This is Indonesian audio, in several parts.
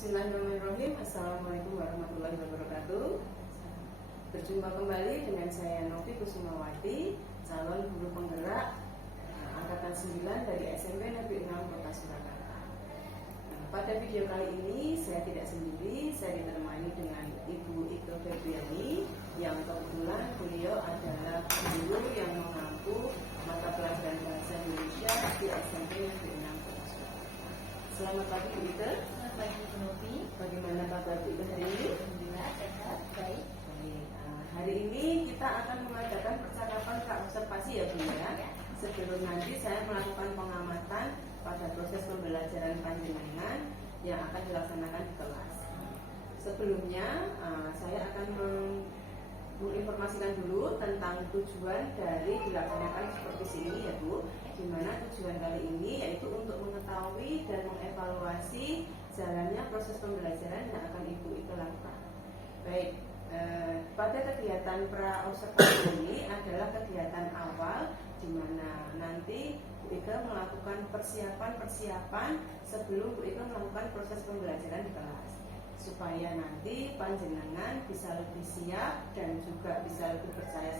Bismillahirrahmanirrahim. Assalamualaikum warahmatullahi wabarakatuh. Berjumpa kembali dengan saya Novi Kusumawati, calon guru penggerak angkatan 9 dari SMP Negeri 6 Kota Surakarta. Pada video kali ini saya tidak sendiri, saya ditemani dengan Ibu Ike Febriani yang kebetulan beliau adalah guru yang mengaku mata pelajaran bahasa Indonesia di SMP Negeri 6 Kota Surakarta. Selamat pagi Bu Ike. Selamat pagi Bu Novi. Bagaimana kabar Bu Ike hari ini? Alhamdulillah sehat, baik. Hari ini kita akan mengadakan percakapan pra-observasi ya Bu ya. Sebelum nanti saya melakukan pengamatan pada proses pembelajaran panjenengan yang akan dilaksanakan di kelas. Sebelumnya saya akan menginformasikan dulu tentang tujuan dari dilaksanakan seperti ini ya Bu. Di mana tujuan kali ini yaitu untuk mengetahui dan mengevaluasi jalannya proses pembelajaran yang akan Ibu Ike lakukan. Baik, pada kegiatan pra-observasi ini adalah kegiatan awal di mana nanti Bu Ike melakukan persiapan sebelum Bu Ike melakukan proses pembelajaran di kelas, supaya nanti panjenengan bisa lebih siap dan juga bisa lebih percaya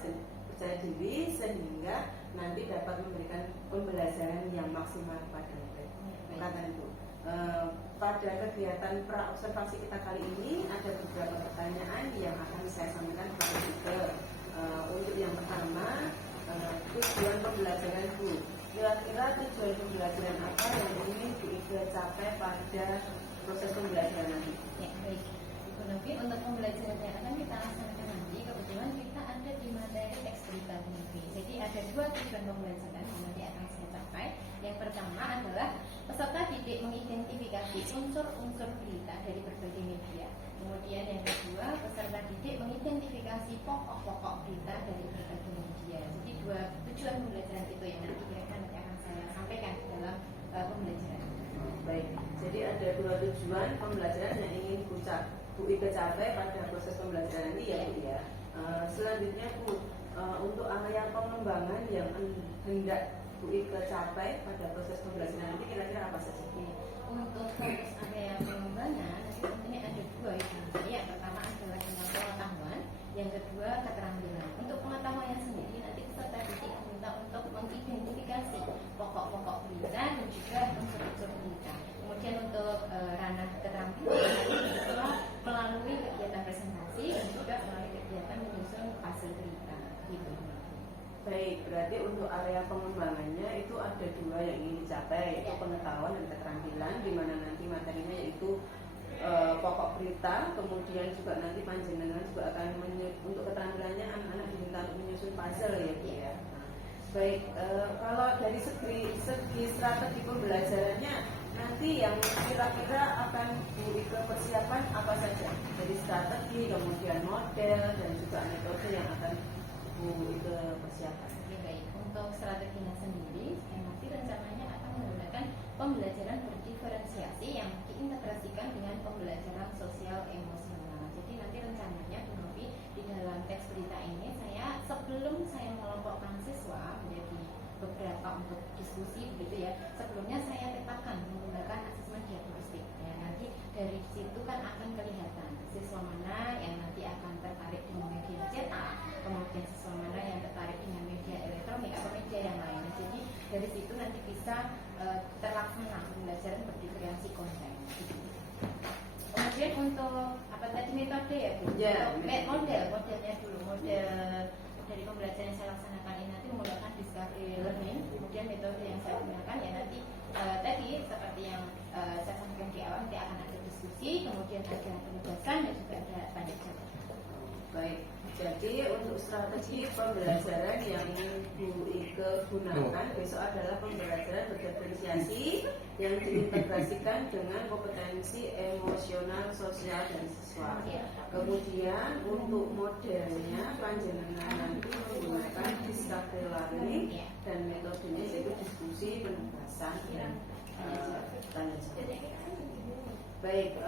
diri sehingga nanti dapat memberikan pembelajaran yang maksimal kepada murid. Silakan Ibu. Pada kegiatan pra-observasi kita kali ini ada beberapa pertanyaan yang akan saya sampaikan kepada Bu Ike. Untuk yang pertama, tujuan pembelajaran Bu. Kira-kira tujuan pembelajaran apa yang ingin Bu Ike capai pada proses pembelajaran nanti? Ya, baik. Ibu Novi, untuk pembelajaran yang akan kita laksanakan nanti, kebetulan kita ada di materi teks berita Bu Novi. Jadi ada dua tujuan pembelajaran yang nanti akan saya capai. Yang pertama adalah peserta didik mengidentifikasi unsur-unsur berita dari berbagai media. Kemudian yang kedua, peserta didik mengidentifikasi pokok-pokok berita dari berbagai media. Jadi dua tujuan pembelajaran itu yang nanti nanti akan saya sampaikan dalam pembelajaran. Baik, jadi ada dua tujuan pembelajaran yang ingin Bu Ike capai pada proses pembelajaran ini ya Bu ya. Selanjutnya Bu, untuk area pengembangan yang hendak Bu Ike capai pada proses pembelajaran nanti kira-kira apa saja? Untuk fokus area pengembangan nanti tentunya ada dua itu. Yang pertama adalah tentang pengetahuan, yang kedua keterampilan. Untuk pengetahuan sendiri nanti peserta didik diminta untuk mengidentifikasi pokok-pokok berita dan juga unsur-unsur berita. Kemudian untuk ranah keterampilan nanti bisa melalui kegiatan presentasi dan juga melalui kegiatan menyusun hasil berita. Gitu. Baik, berarti untuk area pengembangannya itu ada dua yang ingin dicapai, yaitu pengetahuan dan keterampilan, di mana nanti materinya yaitu pokok berita, kemudian juga nanti panjenengan juga akan untuk keterampilannya anak-anak diminta untuk menyusun puzzle ya Bu ya. Baik, kalau dari segi strategi pembelajarannya nanti yang kira-kira akan Bu Ike persiapan apa saja? Dari strategi, kemudian model dan juga metode yang akan Bu Ike persiapan. Ya, baik. Untuk strateginya sendiri, saya nanti rencananya akan menggunakan pembelajaran berdiferensiasi yang diintegrasikan dengan pembelajaran sosial emosional. Jadi nanti rencananya Bu Novi di dalam teks berita ini sebelum saya mengelompokkan siswa menjadi beberapa untuk diskusi begitu ya. Sebelumnya saya tetapkan menggunakan asesmen diagnostik. Ya, nanti dari situ kan akan kelihatan siswa mana yang nanti akan tertarik dengan media cetak, kemudian siswa mana yang tertarik dengan media elektronik atau media yang lain. Jadi dari situ nanti bisa terlaksana pembelajaran berdiferensi konten. Kemudian untuk apa tadi metode ya Bu? Ya, modelnya dulu. Model dari pembelajaran yang saya laksanakan ini nanti menggunakan discovery learning. Kemudian metode yang saya gunakan ya nanti tadi seperti yang saya sampaikan di awal, nanti akan ada diskusi, kemudian ada penugasan dan juga ada tanya jawab. Baik, jadi untuk strategi pembelajaran yang ingin Bu Ike gunakan besok adalah pembelajaran berdiferensiasi yang diintegrasikan dengan kompetensi emosional, sosial dan siswa. Kemudian untuk modelnya panjenengan nanti menggunakan discovery learning dan metodenya yaitu diskusi, penugasan dan tanya jawab. Baik,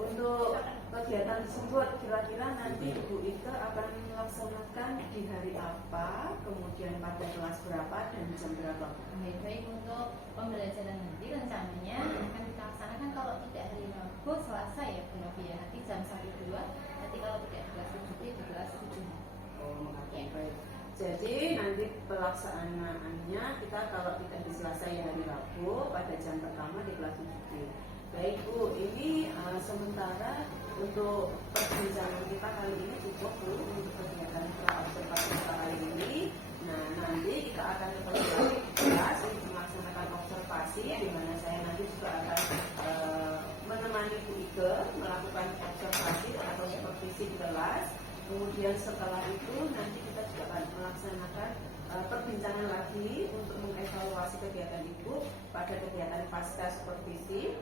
untuk kegiatan tersebut kira-kira nanti Ibu Ike akan melaksanakan di hari apa, kemudian pada kelas berapa dan jam berapa? Baik, untuk pembelajaran nanti rencananya akan kita laksanakan kalau tidak hari Rabu, Selasa ya Bu Novi ya, nanti jam 1-2, nanti kalau tidak di kelas 7 di kelas 7. Oh, mengerti. Baik. Jadi nanti pelaksanaannya kita kalau tidak di Selasa ya hari Rabu pada jam pertama di kelas 7B. Baik Bu, ini sementara untuk perbincangan kita kali ini cukup Bu untuk kegiatan observasi kita kali ini. Nah, nanti kita akan ketemu lagi di kelas untuk melaksanakan observasi di mana saya nanti juga akan menemani Bu Ike melakukan observasi atau supervisi di kelas. Kemudian setelah itu nanti kita juga akan melaksanakan perbincangan lagi untuk mengevaluasi kegiatan Ibu pada kegiatan pasca supervisi.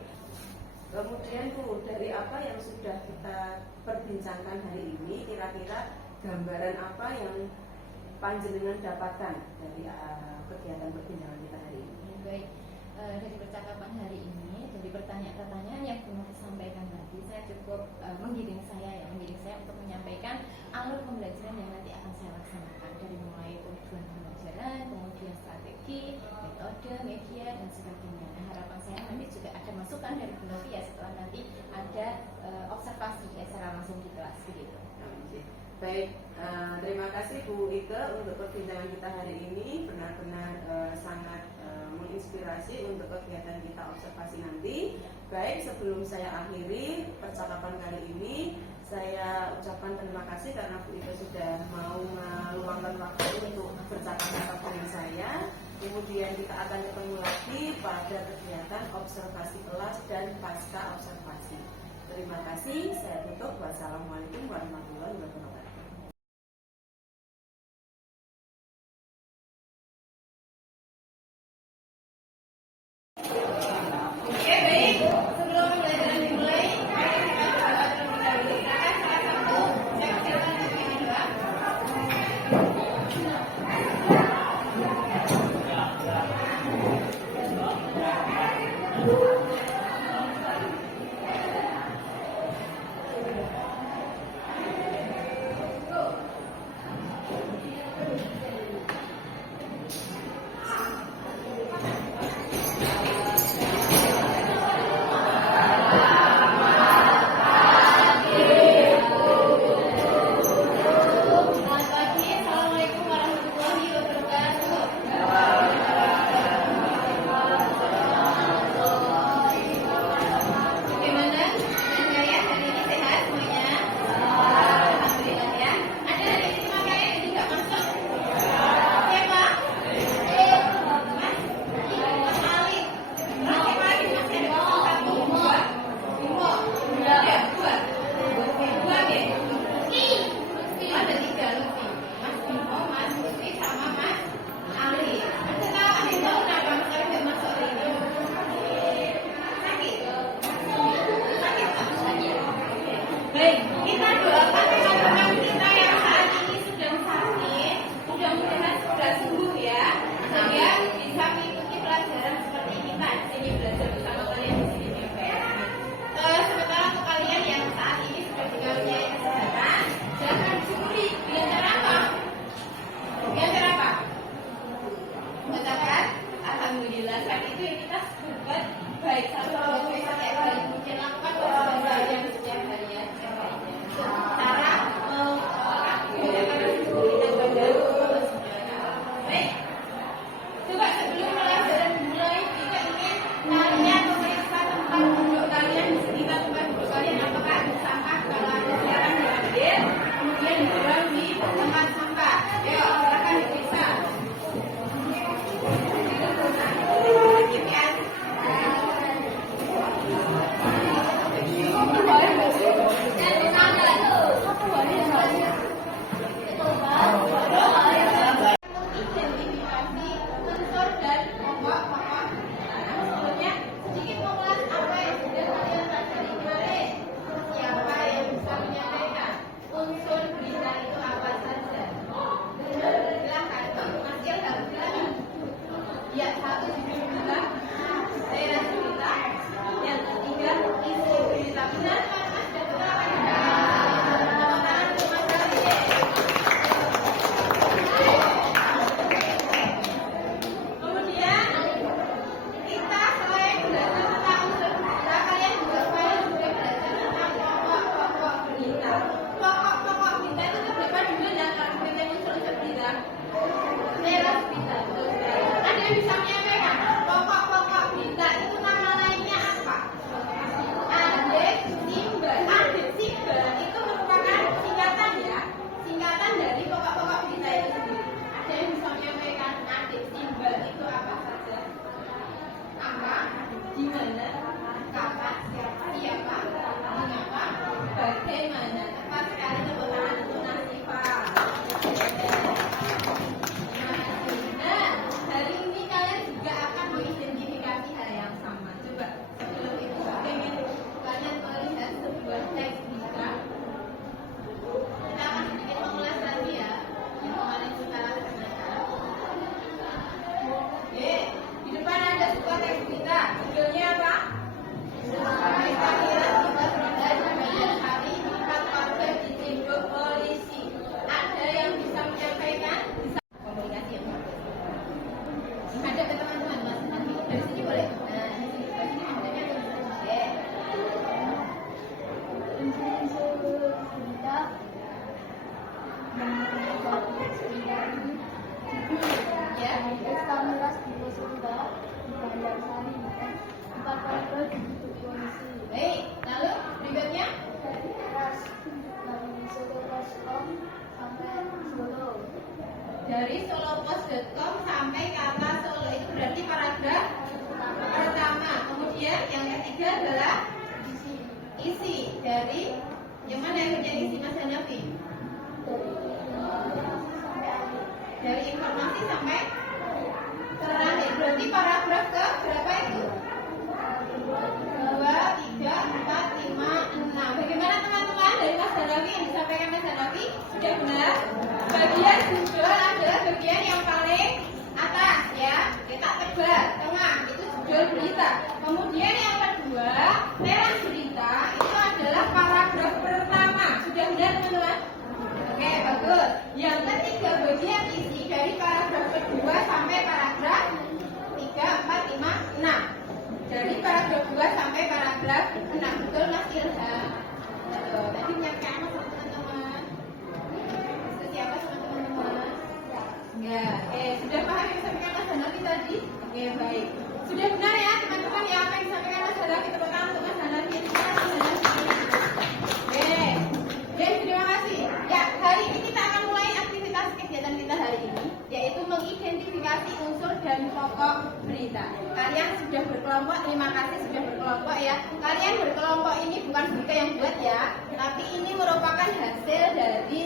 Kemudian Bu, dari apa yang sudah kita perbincangkan hari ini, kira-kira gambaran apa yang panjenengan dapatkan dari kegiatan perbincangan kita hari ini? Baik, dari percakapan hari ini, dari pertanyaan-pertanyaan yang belum disampaikan tadi, saya cukup menggiring saya untuk menyampaikan alur pembelajaran yang nanti akan saya laksanakan dari mulai tujuan pembelajaran, kemudian strategi, metode, media dan sebagainya. Nah, harapan saya nanti juga ada masukan dari Bu Novi ya setelah nanti ada observasi ya secara langsung di kelas begitu. Baik, terima kasih Bu Ike untuk perbincangan kita hari ini, benar-benar sangat menginspirasi untuk kegiatan kita observasi nanti. Baik, sebelum saya akhiri percakapan kali ini, saya ucapkan terima kasih karena Bu Ike sudah mau meluangkan waktu untuk bercakap-cakap dengan saya. Kemudian kita akan ketemu lagi pada kegiatan observasi kelas dan pasca observasi. Terima kasih, saya tutup. Wassalamualaikum warahmatullahi wabarakatuh. menghadap ke teman-teman Mas. Nanti dari sini boleh. Nah, di sini dari sini menghadapnya ke oke. Unsur-unsur berita Ya. Kameras di Sunda di Banjarsari 4 paragraf untuk polisi. Baik, lalu berikutnya Dari Solo.com sampai Solo. dari solopos.com sampai kata Solo itu berarti paragraf pertama. Kemudian yang ketiga adalah isi dari yang mana yang menjadi isi Mas Hanafi? Dari informasi sampai terakhir. Berarti paragraf ke berapa itu? 2, 3, 4, 5, 6. Bagaimana teman-teman dari Mas Hanafi yang disampaikan Mas Hanafi? Sudah benar? Bagian judul adalah bagian yang paling atas ya. Kita tebal tengah itu judul berita. Kemudian yang kedua teras berita itu adalah paragraf pertama. Sudah benar teman-teman? Oke, bagus. Yang ketiga bagian isi dari paragraf kedua sampai paragraf 3, 4, 5, 6. Dari paragraf 2 sampai paragraf 6. Betul Mas Ilham? Betul. Tadi menyampaikan apa sama teman-teman? Itu siapa sama teman-teman? Enggak. Oke, sudah paham yang disampaikan Mas Hanafi tadi? Oke, baik. Sudah benar ya teman-teman ya apa yang disampaikan Mas Hanafi? Tepuk tangan untuk Mas Hanafi. Terima kasih Mas Hanafi. Oke. Dan terima kasih. Ya, hari ini kita akan mulai aktivitas kegiatan kita hari ini, yaitu mengidentifikasi unsur dan pokok berita. Kalian sudah berkelompok, terima kasih sudah berkelompok ya. Kalian berkelompok ini bukan berita yang buat ya, tapi ini merupakan hasil dari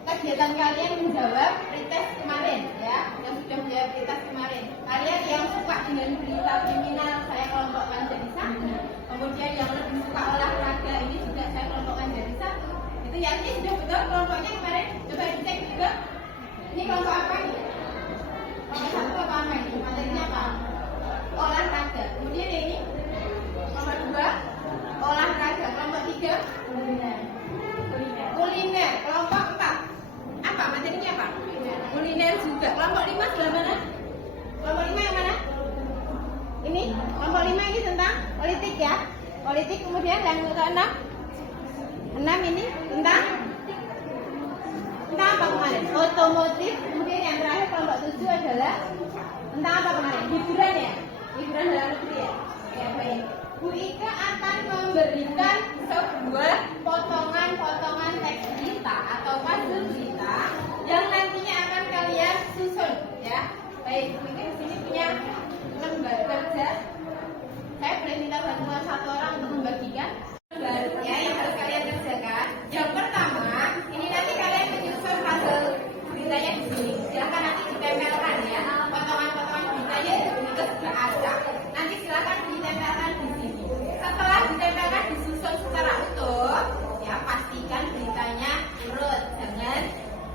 kegiatan kalian menjawab pretest kemarin ya, yang sudah menjawab pretest kemarin. Kalian yang suka dengan berita kriminal saya kelompokkan jadi satu. Kemudian yang lebih suka olahraga ini juga saya kelompokkan jadi satu. Itu ya, ini sudah betul kelompoknya kemarin. Coba dicek juga. Ini kelompok apa ini? Kelompok satu apa ini? Materinya apa? Olahraga. Kemudian ini kelompok 2 olahraga. Kelompok 3 kuliner. Kelompok 4 apa? Materinya apa? Kuliner juga. Kelompok 5 sebelah mana? Kelompok 5 yang mana? Ini kelompok 5 ini tentang politik ya. Politik. Kemudian yang ke-6 ini tentang apa kemarin? Otomotif. Kemudian yang terakhir kelompok 7 adalah tentang apa kemarin? Hiburan ya? Hiburan dalam negeri ya? Ya baik. Bu Ika akan memberikan sebuah potongan-potongan teks berita atau puzzle berita yang nantinya akan kalian susun ya. Baik, mungkin di sini punya lembar kerja. Saya boleh minta bantuan satu orang untuk membagikan lembarnya yang harus kalian kerjakan. Yang pertama, ini nanti kalian menyusun puzzle beritanya di sini. Silahkan nanti ditempelkan ya. Potongan-potongan beritanya itu sudah ada. Nanti silahkan ditempelkan di sini. Setelah ditempelkan disusun secara utuh, ya pastikan beritanya urut, jangan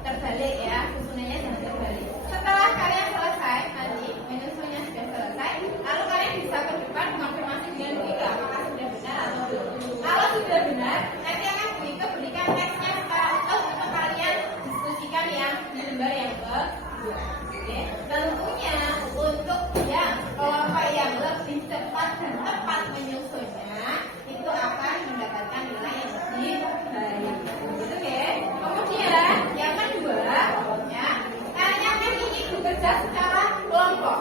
terbalik ya. Susunannya jangan terbalik. Setelah kalian selesai nanti menyusunnya sudah selesai, lalu kalian bisa ke depan mengonfirmasi dengan Bu Ika apakah sudah benar atau belum. Kalau sudah benar, nanti akan Bu Ika berikan teksnya secara utuh untuk kalian diskusikan yang di lembar yang kedua. Oke. Tentunya untuk yang kelompok yang lebih cepat dan tepat menyusunnya itu akan mendapatkan nilai yang lebih baik. Gitu ya. Kemudian yang kedua, ya kalian ini bekerja secara kelompok.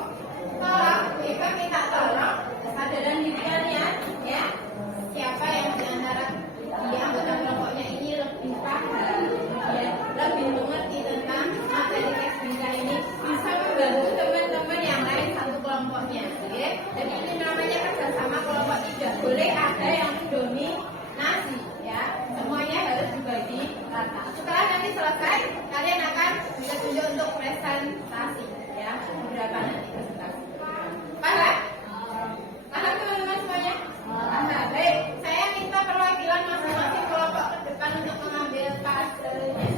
Kalau kita minta tolong kesadaran diri kalian, ya siapa yang diantara dia anggota kelompoknya ini lebih paham, ya lebih mengerti tentang materi teks berita ini, bisa membantu teman-teman yang lain satu kelompoknya. Ya. Jadi ini namanya kerjasama kelompok, tidak boleh ada yang mendominasi, ya semuanya harus dibagi rata. Setelah nanti selesai, kalian akan ditunjuk untuk presentasi, ya beberapa nanti presentasi. Paham? Paham teman-teman semuanya? Paham. Baik, saya minta perwakilan masing-masing kelompok ke depan untuk mengambil puzzle-nya.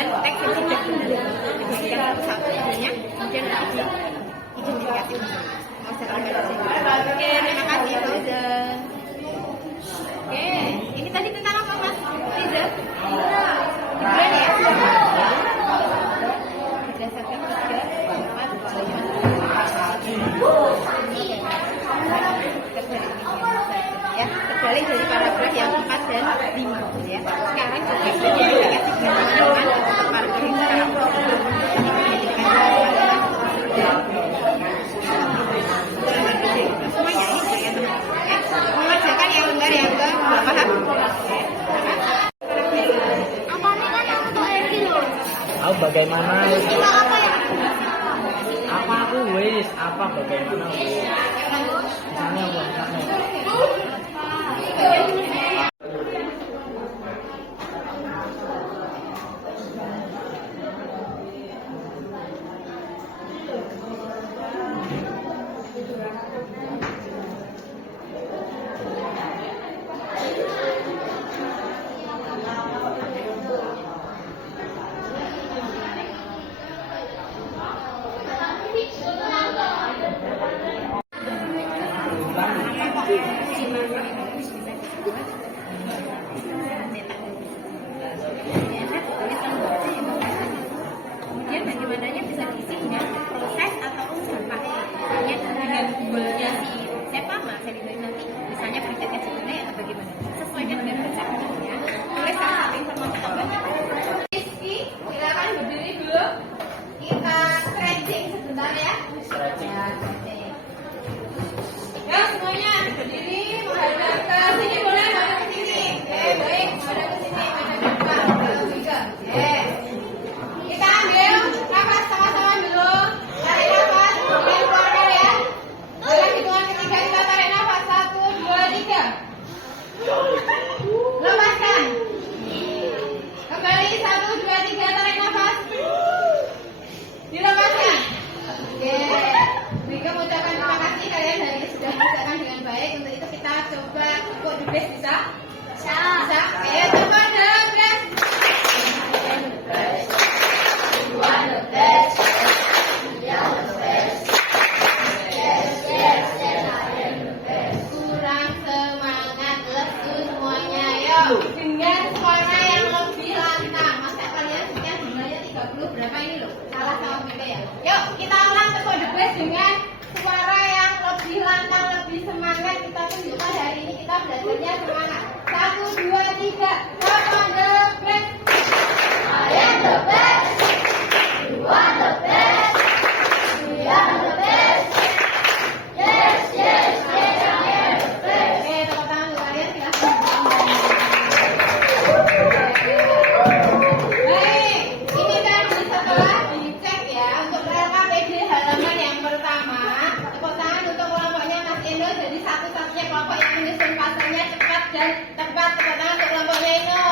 kemudian teks yang sudah benar dibagikan satu-satu idenya, kemudian nanti diidentifikasi unsur. Oke, terima kasih Fauzan. Oke, ini tadi tentang apa Mas Riza? Liburan ya? Berdasarkan 3, 4, 5, ya, terbalik dari paragraf yang 4 dan 5 ya. Sekarang kita identifikasi dengan paragraf yang semuanya ini saya teman-teman ya. Mengerjakan yang lembar yang ke paham? Aku bagaimana? Apa ya? Apa aku wis? Apa bagaimana? Misalnya apa? Kemudian bagaimananya bisa diisi dengan proses atau unsur pakai dengan dualnya si sepama selinoid nanti misalnya berikutnya sebenarnya atau bagaimana sesuaikan dengan konsepnya ya. Tulis salah satu informasi tambahan. Rizky, silakan berdiri dulu. Kita stretching sebentar ya. Stretching. Ya semuanya berdiri menghadap ke sini boleh menghadap ke sini. Baik menghadap ke sini menghadap ke depan. Oke. Kita ambil nafas sama-sama dulu. Tarik nafas, kemudian keluarkan ya. Dalam hitungan ketiga kita tarik nafas 1, 2, 3. Lepaskan. Kembali 1, 2, 3 tarik nafas. Dilepaskan. Oke. Mereka mengucapkan terima kasih kalian hari ini sudah mengerjakan dengan baik. Untuk itu kita coba kok the best bisa? Bisa. Bisa. Ayo coba the best. Kurang semangat, lesu semuanya. Yuk, dengan suara yang lebih lantang. Masa kalian sekian jumlahnya 30 berapa ini loh? Salah sama mereka ya. Yuk, kita ulang the best dengan suara yang lebih lantang, lebih semangat. Kita tunjukkan hari ini kita belajarnya semangat. 1, 2, 3. Coba the best. I am the best. You are the best. We are the best. Yes, yes, yes, I am the best. Oke, tepuk tangan untuk kalian silahkan. Baik, ini tadi setelah dicek ya untuk LKPD halaman yang pertama. Tepuk tangan untuk kelompoknya Mas Eno. Jadi satu-satunya kelompok yang menyusun pasalnya cepat dan tepat. Tepuk tangan untuk kelompoknya Eno.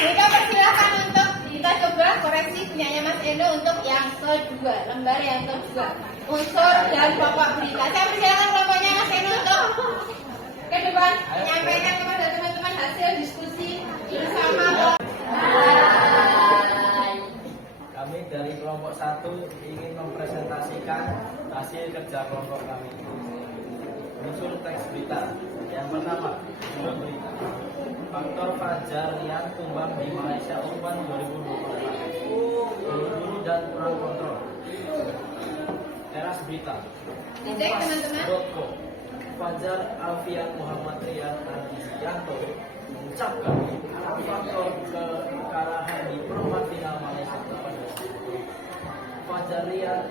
Kita persilahkan untuk kita coba koreksi punyanya Mas Endo untuk yang kedua, lembar yang kedua, unsur dan pokok berita. Saya persilahkan kelompoknya Mas Endo untuk ke depan menyampaikan kepada teman-teman hasil diskusi bersama. Kami dari kelompok 1 ingin mempresentasikan hasil kerja kelompok kami. Unsur teks berita. Yang pertama, unsur berita. Faktor Fajar Rian tumbang di Malaysia Open 2024. Buru-buru dan kurang kontrol. Teras berita. Dicek teman-teman. Kompas.co. Fajar Alfian Muhammad Rian Adiyanto mengucapkan faktor kekalahan di perempat final Malaysia Open. Fajar Rian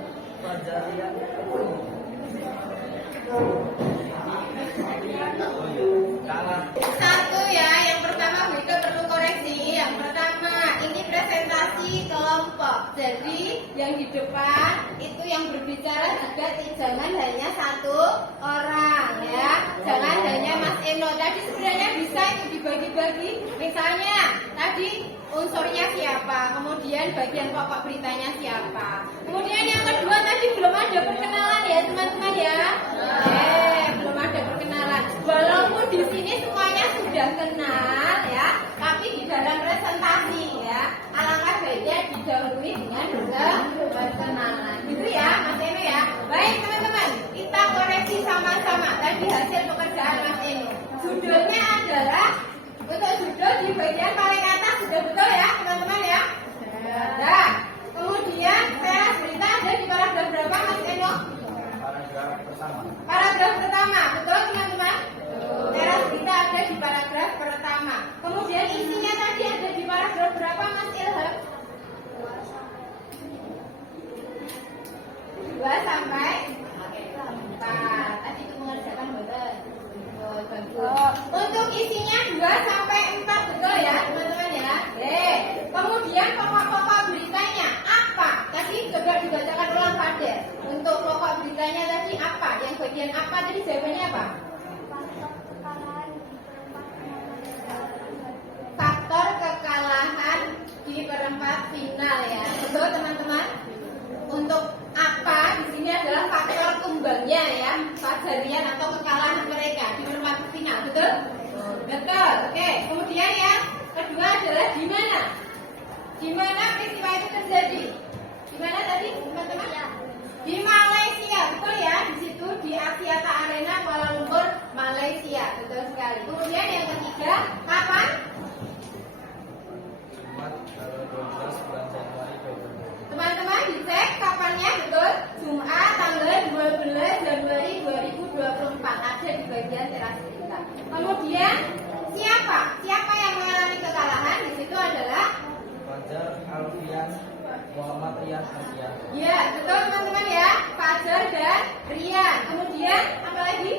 kalah. Satu ya, yang pertama Wika perlu koreksi. Yang pertama, ini presentasi kelompok. Jadi yang di depan itu yang berbicara juga jangan hanya satu orang ya. Jangan hanya Mas Eno. Tadi sebenarnya bisa itu dibagi-bagi. Misalnya tadi unsurnya siapa, kemudian bagian pokok beritanya siapa. Kemudian yang kedua tadi belum ada perkenalan ya teman-teman ya. Belum ada perkenalan. Walaupun di sini semuanya sudah kenal ya. perkenalan. Gitu ya, Mas Eno ya. Baik teman-teman, kita koreksi sama-sama tadi hasil pekerjaan Mas Eno. Judulnya adalah untuk judul di bagian paling atas sudah betul ya teman-teman ya. Nah, kemudian teras berita ada di paragraf berapa Mas Eno? Paragraf pertama. Paragraf pertama, betul teman-teman? Teras berita ada di paragraf pertama. Kemudian isinya tadi ada di paragraf berapa Mas Ilham? 2 sampai 4. Tadi itu mengerjakan betul. Bagus. Untuk isinya 2 sampai 4 betul ya teman-teman ya. Kemudian pokok-pokok beritanya apa? Tadi coba dibacakan ulang Fadel. Untuk pokok beritanya tadi apa? Yang bagian apa tadi jawabannya apa? Faktor kekalahan di perempat final ya. Betul teman-teman? Untuk apa di sini adalah faktor tumbangnya ya, Fajarian atau kekalahan mereka di perempat final. Betul? Betul. Oke. Kemudian yang kedua adalah di mana? Di mana peristiwa itu terjadi? Di mana tadi teman-teman? Di Malaysia. Betul ya? Di situ di Axiata Arena Kuala Lumpur, Malaysia. Betul sekali. Kemudian yang ketiga, kapan? Jumat tanggal 12 bulan Januari 2020. Teman-teman dicek kapannya betul? Jumat tanggal 12 Januari 2024 ada di bagian teras berita. Kemudian siapa? Siapa yang mengalami kekalahan? Di situ adalah Fajar Alfian Muhammad Rian Asia. ya, betul teman-teman ya. Fajar dan Rian. Kemudian apa lagi?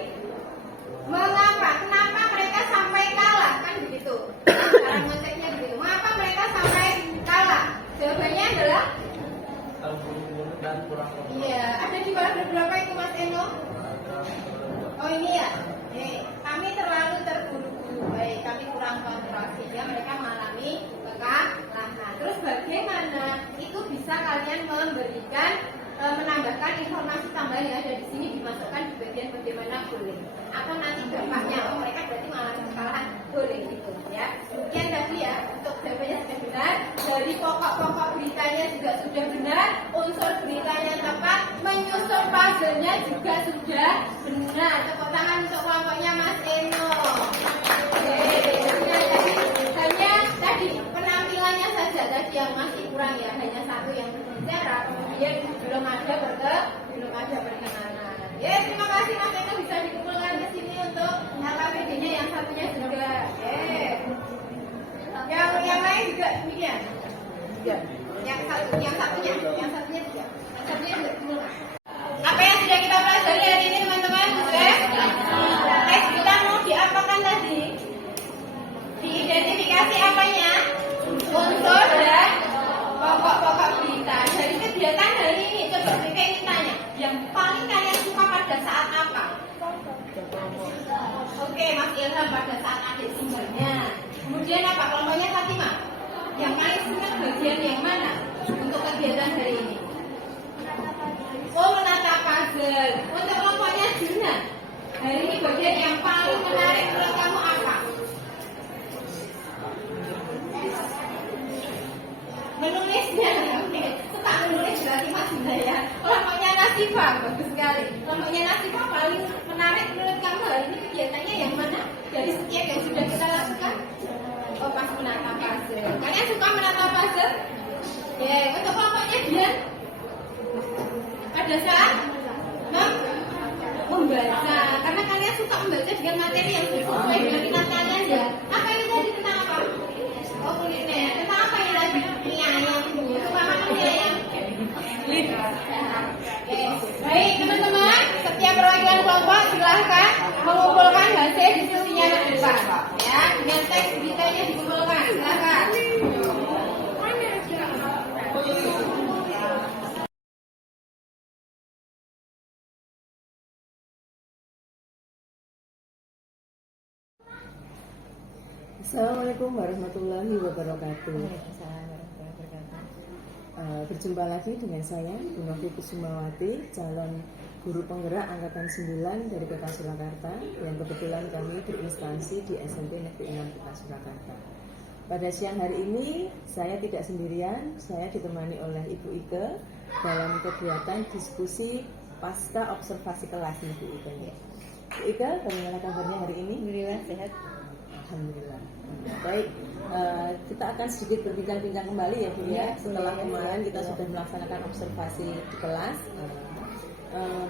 Mengapa? Kenapa mereka sampai kalah? Kan begitu. Cara ngeceknya begitu. Mengapa mereka sampai kalah? Jawabannya adalah Terburu-buru dan kurang kontrol. iya, ada di paragraf berapa itu Mas Eno? Paragraf kedua. Oh ini ya. Kami terlalu terburu-buru. Baik, kami kurang kontrol sehingga mereka mengalami kekalahan. Terus bagaimana itu bisa kalian memberikan menambahkan informasi tambahan yang ada di sini dimasukkan di bagian bagaimana boleh atau nanti dampaknya mereka berarti mengalami kekalahan boleh gitu ya. Kemudian tadi ya untuk jawabannya sudah benar, dari pokok-pokok beritanya juga sudah benar, unsur beritanya tepat, menyusun puzzle-nya juga sudah benar. Tepuk tangan untuk kelompoknya Mas Eno. Hanya tadi penampilannya saja tadi yang masih kurang ya, hanya satu yang berbicara, kemudian belum ada perkenalan. Ya, terima kasih Mas Eno bisa dikumpulkan ke sini untuk LKPD-nya yang satunya juga. Yang lain juga demikian. Yang satunya juga. Yang satunya juga dikumpulkan. Apa yang sudah kita pelajari hari ini teman-teman? Teks kita mau diapakan tadi? Diidentifikasi apanya? Unsur dan pokok-pokok berita. Dari kegiatan hari ini, coba kita tanya, yang paling kalian suka pada saat apa? Oke, Mas Ilham pada saat ada sumbernya. Kemudian apa? Kelompoknya Fatimah. Yang paling suka bagian yang mana untuk kegiatan hari ini? Oh, menata puzzle. Untuk kelompoknya Juna, hari ini bagian yang paling menarik menurut kamu apa? Menulisnya, oke. Suka menulis berarti Mas Juna ya. Kelompoknya Nasifah, bagus sekali. Kelompoknya Nasifah paling menarik menurut kamu hari ini kegiatannya yang mana? Dari setiap yang sudah kita lakukan? Oh, pas menata puzzle. Kalian suka menata puzzle? Ya, untuk kelompoknya dia pada saat membaca, karena kalian suka membaca dengan materi yang sesuai dengan minat kalian ya. Apa ini tadi tentang apa? Oh, kuliner. Tentang apa ini tadi? Mie ayam. Suka makan mie ayam? Baik teman-teman, setiap perwakilan kelompok silahkan mengumpulkan hasil diskusinya ke depan ya, dengan teks beritanya dikumpulkan, silahkan. Assalamualaikum warahmatullahi wabarakatuh. Berjumpa lagi dengan saya, Bu Novi Kusumawati, calon guru penggerak angkatan 9 dari Kota Surakarta, yang kebetulan kami berinstansi di SMP Negeri 6 Kota Surakarta. Pada siang hari ini saya tidak sendirian, saya ditemani oleh Ibu Ike dalam kegiatan diskusi pasca observasi kelas nih Bu Ike. Bu Ike, bagaimana kabarnya hari ini? Alhamdulillah sehat. Alhamdulillah. Baik, kita akan sedikit berbincang-bincang kembali ya Bu ya. Setelah kemarin kita sudah melaksanakan observasi di kelas.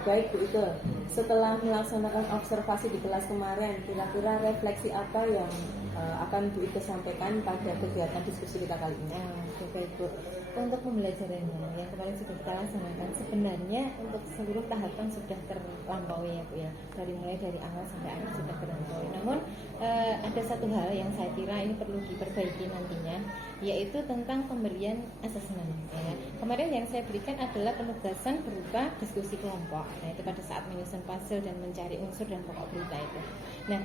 Baik Bu Ike, setelah melaksanakan observasi di kelas kemarin, kira-kira refleksi apa yang akan Bu Ike sampaikan pada kegiatan diskusi kita kali ini? Oke, baik Bu. Untuk pembelajarannya yang kemarin sudah kita laksanakan, sebenarnya untuk seluruh tahapan sudah terlampaui ya Bu ya. Mulai dari awal sampai akhir sudah terlampaui. Namun ada satu hal yang saya kira ini perlu diperbaiki nantinya, yaitu tentang pemberian asesmen. Ya. Kemarin yang saya berikan adalah penugasan berupa diskusi kelompok. Nah, itu pada saat menyusun puzzle dan mencari unsur dan pokok berita itu. Nah,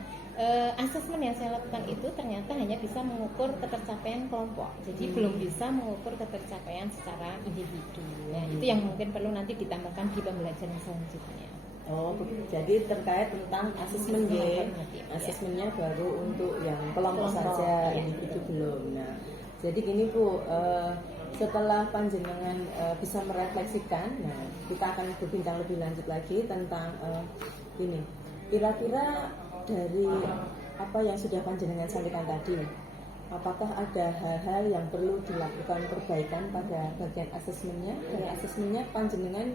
asesmen yang saya lakukan itu ternyata hanya bisa mengukur ketercapaian kelompok. Jadi belum bisa mengukur ketercapaian secara individu. Nah, itu yang mungkin perlu nanti ditambahkan di pembelajaran selanjutnya. Oh, jadi terkait tentang asesmen ya. Asesmennya baru untuk yang kelompok saja, individu belum. Nah, jadi gini Bu, setelah panjenengan bisa merefleksikan, nah kita akan berbincang lebih lanjut lagi tentang ini. Kira-kira dari apa yang sudah panjenengan sampaikan tadi, apakah ada hal-hal yang perlu dilakukan perbaikan pada bagian asesmennya? Dari asesmennya panjenengan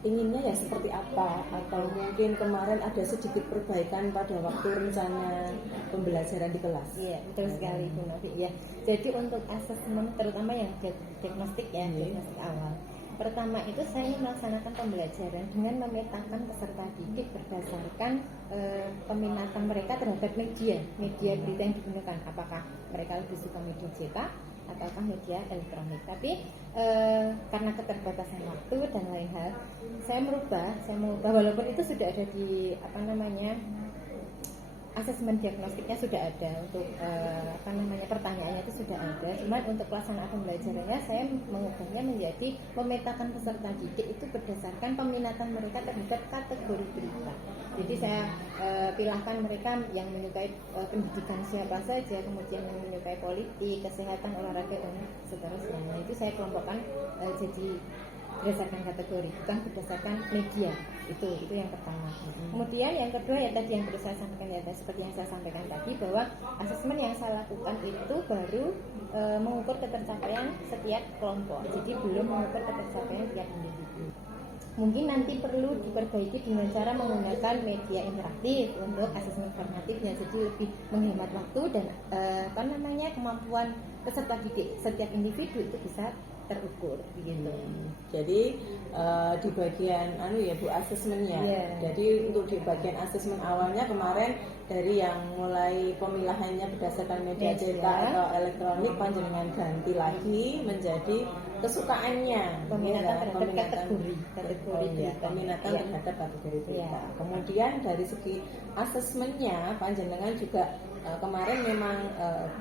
inginnya ya seperti apa, atau mungkin kemarin ada sedikit perbaikan pada waktu rencana pembelajaran di kelas? Iya, betul sekali Bu Novi. Ya, jadi untuk asesmen terutama yang diagnostik ya, diagnostik awal. Pertama itu saya melaksanakan pembelajaran dengan memetakan peserta didik berdasarkan peminatan mereka terhadap media berita yang digunakan. Apakah mereka lebih suka media cetak ataukah media elektronik. Tapi karena keterbatasan waktu dan lain hal, saya merubah walaupun itu sudah ada di asesmen diagnostiknya sudah ada, untuk pertanyaannya itu sudah ada. Cuma untuk pelaksanaan pembelajarannya saya mengubahnya menjadi memetakan peserta didik itu berdasarkan peminatan mereka terhadap kategori berita. Jadi saya pilihkan mereka yang menyukai pendidikan siapa saja, kemudian yang menyukai politik, kesehatan, olahraga dan seterusnya. Itu saya kelompokkan jadi berdasarkan kategori, bukan berdasarkan media. Itu yang pertama. Kemudian yang kedua ya tadi yang perlu saya sampaikan ya, seperti yang saya sampaikan tadi, bahwa asesmen yang saya lakukan itu baru mengukur ketercapaian setiap kelompok. Jadi belum mengukur ketercapaian tiap individu. Mungkin nanti perlu diperbaiki dengan cara menggunakan media interaktif untuk asesmen formatifnya, jadi lebih menghemat waktu dan kemampuan peserta didik setiap individu itu bisa terukur begitu. Jadi di bagian ya Bu asesmennya. Jadi untuk di bagian asesmen awalnya kemarin dari yang mulai pemilahannya berdasarkan media cetak atau elektronik, panjenengan ganti lagi menjadi kesukaannya, peminatan terhadap kategori peminatan terhadap kategori berita. Kemudian dari segi asesmennya panjenengan juga kemarin memang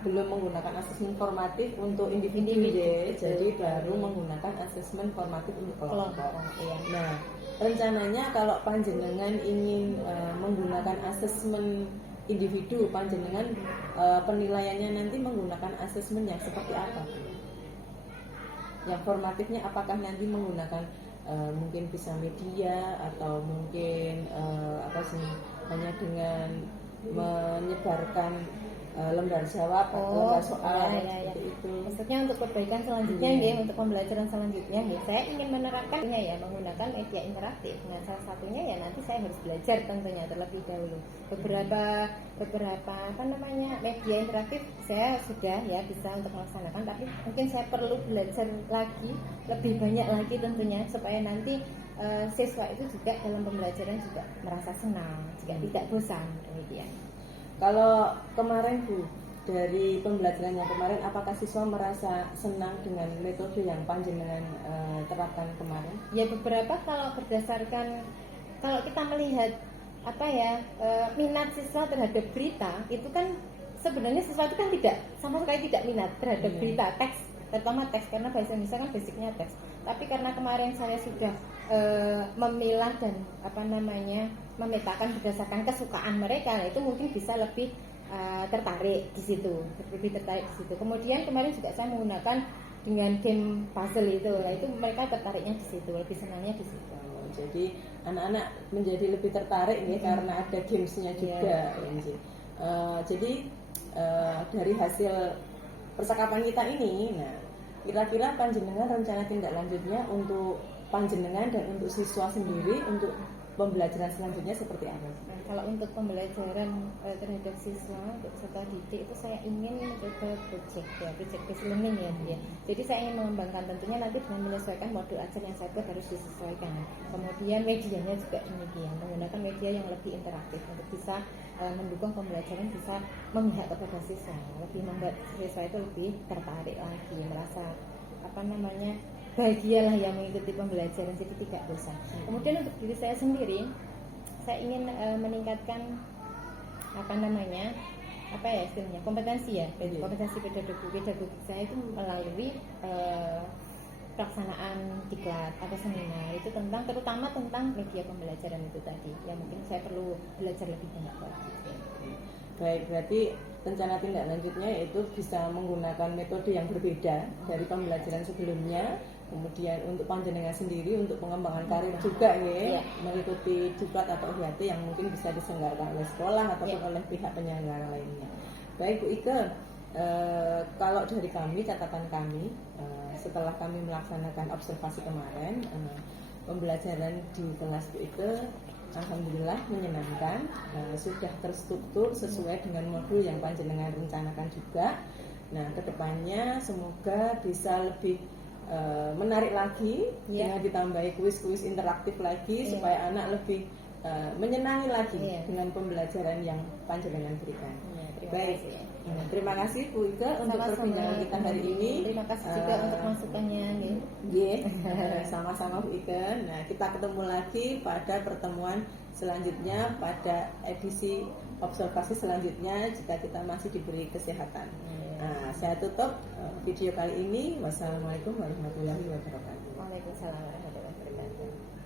belum menggunakan asesmen formatif untuk individu ya, jadi baru menggunakan asesmen formatif untuk kelompok. Nah, rencananya kalau panjenengan ingin menggunakan asesmen individu, panjenengan penilaiannya nanti menggunakan asesmen yang seperti apa? Yang formatifnya apakah nanti menggunakan mungkin bisa media atau mungkin hanya dengan menyebarkan lembar jawab atau lembar soal seperti itu. Maksudnya untuk perbaikan selanjutnya untuk pembelajaran selanjutnya saya ingin menerapkannya ya menggunakan media interaktif. Nah, salah satunya ya nanti saya harus belajar tentunya terlebih dahulu. Beberapa media interaktif saya sudah ya bisa untuk melaksanakan, tapi mungkin saya perlu belajar lagi, lebih banyak lagi tentunya, supaya nanti siswa itu juga dalam pembelajaran juga merasa senang, juga tidak bosan demikian. Kalau kemarin Bu, dari pembelajaran yang kemarin, apakah siswa merasa senang dengan metode yang panjenengan terapkan kemarin? Ya beberapa, kalau kita melihat minat siswa terhadap berita itu kan sebenarnya siswa itu kan sama sekali tidak minat terhadap berita teks, terutama teks, karena bahasa Indonesia kan basicnya teks. Tapi karena kemarin saya sudah memilah dan memetakan berdasarkan kesukaan mereka, itu mungkin bisa lebih tertarik di situ, lebih tertarik di situ. Kemudian kemarin juga saya menggunakan dengan game puzzle itu, lah itu mereka tertariknya di situ, lebih senangnya di situ. Jadi anak-anak menjadi lebih tertarik nih karena ada gamesnya juga. Jadi dari hasil percakapan kita ini, nah kira-kira panjenengan rencana tindak lanjutnya untuk panjenengan dan untuk siswa sendiri untuk pembelajaran selanjutnya seperti apa? Nah, kalau untuk pembelajaran terhadap siswa untuk peserta didik itu saya ingin mencoba project based learning ya Bu ya. Jadi saya ingin mengembangkan tentunya nanti dengan menyesuaikan modul ajar yang saya buat harus disesuaikan. Kemudian medianya juga demikian, menggunakan media yang lebih interaktif untuk bisa mendukung pembelajaran, bisa memihak kepada siswa, lebih membuat siswa itu lebih tertarik lagi, merasa bahagia lah yang mengikuti pembelajaran, jadi tidak bosan. Kemudian untuk diri saya sendiri, saya ingin meningkatkan istilahnya kompetensi ya, kompetensi pedagogi saya itu melalui pelaksanaan diklat atau seminar itu terutama tentang media pembelajaran itu tadi, yang mungkin saya perlu belajar lebih banyak lagi. Baik, berarti rencana tindak lanjutnya yaitu bisa menggunakan metode yang berbeda dari pembelajaran sebelumnya. Kemudian untuk panjenengan sendiri untuk pengembangan karir juga ya, mengikuti diklat atau UHT yang mungkin bisa diselenggarakan oleh sekolah ataupun oleh pihak penyelenggara lainnya. Baik Bu Ike, kalau dari kami, catatan kami setelah kami melaksanakan observasi kemarin, pembelajaran di kelas Bu Ike alhamdulillah menyenangkan, sudah terstruktur sesuai dengan modul yang panjenengan rencanakan juga. Nah, kedepannya semoga bisa lebih menarik lagi, dengan ditambahi kuis-kuis interaktif lagi supaya anak lebih menyenangi lagi dengan pembelajaran yang panjenengan berikan. Baik, terima kasih Bu Ike untuk perbincangan kita hari ini. Terima kasih juga untuk masukannya. Sama-sama Bu Ike. Nah, kita ketemu lagi pada pertemuan selanjutnya, pada edisi observasi selanjutnya jika kita masih diberi kesehatan. Nah, saya tutup video kali ini. Wassalamualaikum warahmatullahi wabarakatuh. Waalaikumsalam warahmatullahi wabarakatuh.